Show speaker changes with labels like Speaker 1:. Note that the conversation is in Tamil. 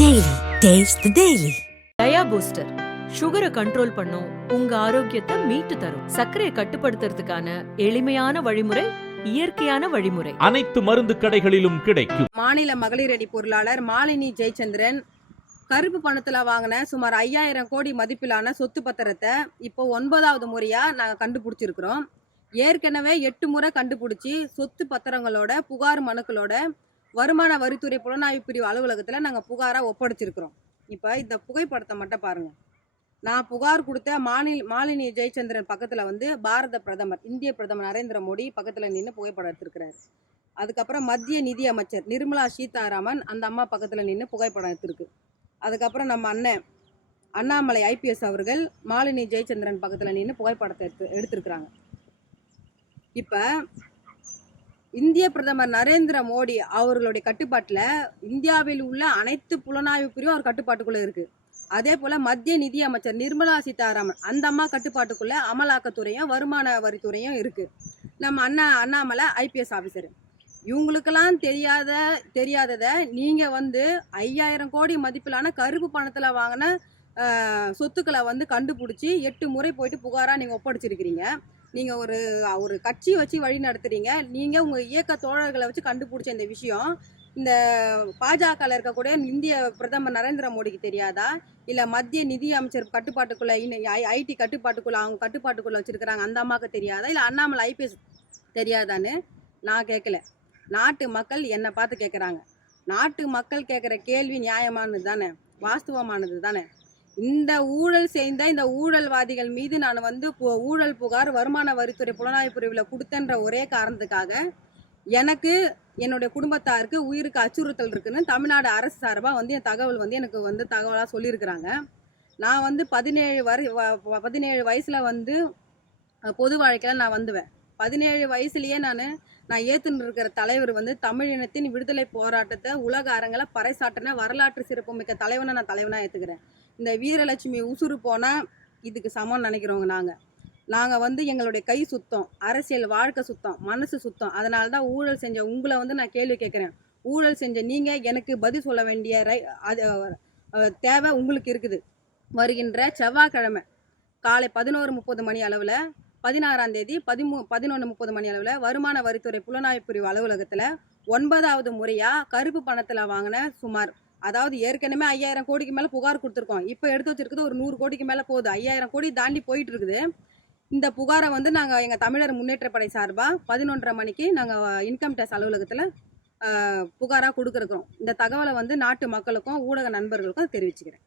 Speaker 1: Daily. Taste the Daily.
Speaker 2: Dia booster சுகரை கண்ட்ரோல் பண்ணும் உங்க ஆரோக்கியத்தை மீட்டு தரும். சர்க்கரையை கட்டுப்படுத்துறதுக்கான எளிமையான வழிமுறை இயற்கையான வழிமுறை.
Speaker 3: அனைத்து மருந்து கடைகளிலும் கிடைக்கும்.
Speaker 4: மாநில மகளிர் அணி பொருளாளர் மாலினி ஜெயச்சந்திரன் கருப்பு பணத்துல வாங்கின சுமார் ஐயாயிரம் கோடி மதிப்பிலான சொத்து பத்திரத்தை இப்போ ஒன்பதாவது முறையா நாங்க கண்டுபிடிச்சிருக்கிறோம். ஏற்கனவே எட்டு முறை கண்டுபிடிச்சி சொத்து பத்திரங்களோட புகார் மனுக்களோட வருமான வரித்துறை புலனாய்வு பிரிவு அலுவலகத்தில் நாங்கள் புகாராக ஒப்படைச்சிருக்கிறோம். இப்போ இந்த புகைப்படத்தை மட்டும் பாருங்கள் நான் புகார் கொடுத்த மாநில மாலினி ஜெயச்சந்திரன் பக்கத்தில் வந்து பாரத பிரதமர் இந்திய பிரதமர் நரேந்திர மோடி பக்கத்தில் நின்று புகைப்படம் எடுத்திருக்கிறாரு. அதுக்கப்புறம் மத்திய நிதி அமைச்சர் நிர்மலா சீதாராமன் அந்த அம்மா பக்கத்தில் நின்று புகைப்படம் எடுத்திருக்கு. அதுக்கப்புறம் நம்ம அண்ணன் அண்ணாமலை ஐபிஎஸ் அவர்கள் மாலினி ஜெயச்சந்திரன் பக்கத்தில் நின்று புகைப்படத்தை எடுத்து எடுத்திருக்கிறாங்க. இப்போ இந்திய பிரதமர் நரேந்திர மோடி அவர்களுடைய கட்டுப்பாட்டில் இந்தியாவில் உள்ள அனைத்து புலனாய்வு பிரிவும் அவர் கட்டுப்பாட்டுக்குள்ளே இருக்குது அதே போல் மத்திய நிதி அமைச்சர் நிர்மலா சீதாராமன் அந்த அம்மா கட்டுப்பாட்டுக்குள்ளே அமலாக்கத்துறையும் வருமான வரித்துறையும் இருக்குது நம்ம அண்ணா அண்ணாமலை ஐபிஎஸ் ஆஃபீஸர் இவங்களுக்கெல்லாம் தெரியாத தெரியாததை நீங்கள் வந்து ஐயாயிரம் கோடி மதிப்பிலான கருப்பு பணத்தில் வாங்கின சொத்துக்களை வந்து கண்டுபிடிச்சி எட்டு முறை போயிட்டு புகாராக நீங்கள் ஒப்படைச்சிருக்கிறீங்க. நீங்கள் ஒரு ஒரு கட்சி வச்சு வழி நடத்துறீங்க. நீங்கள் உங்கள் இயக்க தோழர்களை வச்சு கண்டுபிடிச்ச இந்த விஷயம் இந்த பாஜகவில் இருக்கக்கூடிய இந்திய பிரதமர் நரேந்திர மோடிக்கு தெரியாதா? இல்லை மத்திய நிதி அமைச்சர் கட்டுப்பாட்டுக்குள்ளே ஐடி கட்டுப்பாட்டுக்குள்ளே அவங்க கட்டுப்பாட்டுக்குள்ளே வச்சுருக்கிறாங்க அந்த அம்மாவுக்கு தெரியாதா? இல்லை அண்ணாமலை ஐபிஎஸ் தெரியாதான்னு நான் கேட்கல நாட்டு மக்கள் என்னை பார்த்து கேட்குறாங்க நாட்டு மக்கள் கேட்குற கேள்வி நியாயமானது தானே வாஸ்தவமானது தானே இந்த ஊழல் செய்த இந்த ஊழல்வாதிகள் மீது நான் வந்து பு- ஊழல் புகார் வருமான வரித்துறை புலனாய்வு பிரிவில் கொடுத்தன்ற ஒரே காரணத்துக்காக எனக்கு என்னுடைய குடும்பத்தாருக்கு உயிருக்கு அச்சுறுத்தல் இருக்குன்னு தமிழ்நாடு அரசு சார்பாக வந்து என் தகவல் வந்து எனக்கு வந்து தகவலாக சொல்லியிருக்கிறாங்க. நான் வந்து பதினேழு வரை வ- பதினேழு வயசில் வந்து பொது வாழ்க்கையில் நான் வந்துவேன். பதினேழு வயசுலேயே நான் நான் ஏத்துன்னு இருக்கிற தலைவர் வந்து தமிழினத்தின் விடுதலை போராட்டத்தை உலக அரங்கில் பறைசாட்டின வரலாற்று சிறப்புமிக்க தலைவனை நான் தலைவனாக ஏற்றுக்கிறேன் இந்த வீரலட்சுமி உசுறு போனால் இதுக்கு சமம்னு நினைக்கிறவங்க நாங்கள் நாங்கள் வந்து எங்களுடைய கை சுத்தம் அரசியல் வாழ்க்கை சுத்தம் மனசு சுத்தம். அதனால தான் ஊழல் செஞ்ச உங்களை வந்து நான் கேள்வி கேட்குறேன். ஊழல் செஞ்ச நீங்கள் எனக்கு பதில் சொல்ல வேண்டிய ரை அது தேவை உங்களுக்கு இருக்குது. வருகின்ற செவ்வாய்க்கிழமை காலை பதினோரு முப்பது மணி அளவில் பதினாறாம் தேதி பதிமூ பதினொன்று முப்பது மணி அளவில் வருமான வரித்துறை புலனாய்வு பிரிவு அலுவலகத்தில் ஒன்பதாவது முறையாக கருப்பு பணத்தில் வாங்கின சுமார் அதாவது ஏற்கனவே ஐயாயிரம் கோடிக்கு மேலே புகார் கொடுத்துருக்கோம். இப்போ எடுத்து வச்சிருக்கிறது ஒரு நூறு கோடிக்கு மேலே போகுது. ஐயாயிரம் கோடி தாண்டி போயிட்டு இருக்குது. இந்த புகாரை வந்து நாங்கள் எங்கள் தமிழர் முன்னேற்ற படை சார்பாக பதினொன்றரை மணிக்கு நாங்கள் இன்கம் டேக்ஸ் அலுவலகத்தில் புகாராக கொடுக்குறோம். இந்த தகவலை வந்து நாட்டு மக்களுக்கும் ஊடக நண்பர்களுக்கும் தெரிவிச்சுக்கிறேன்.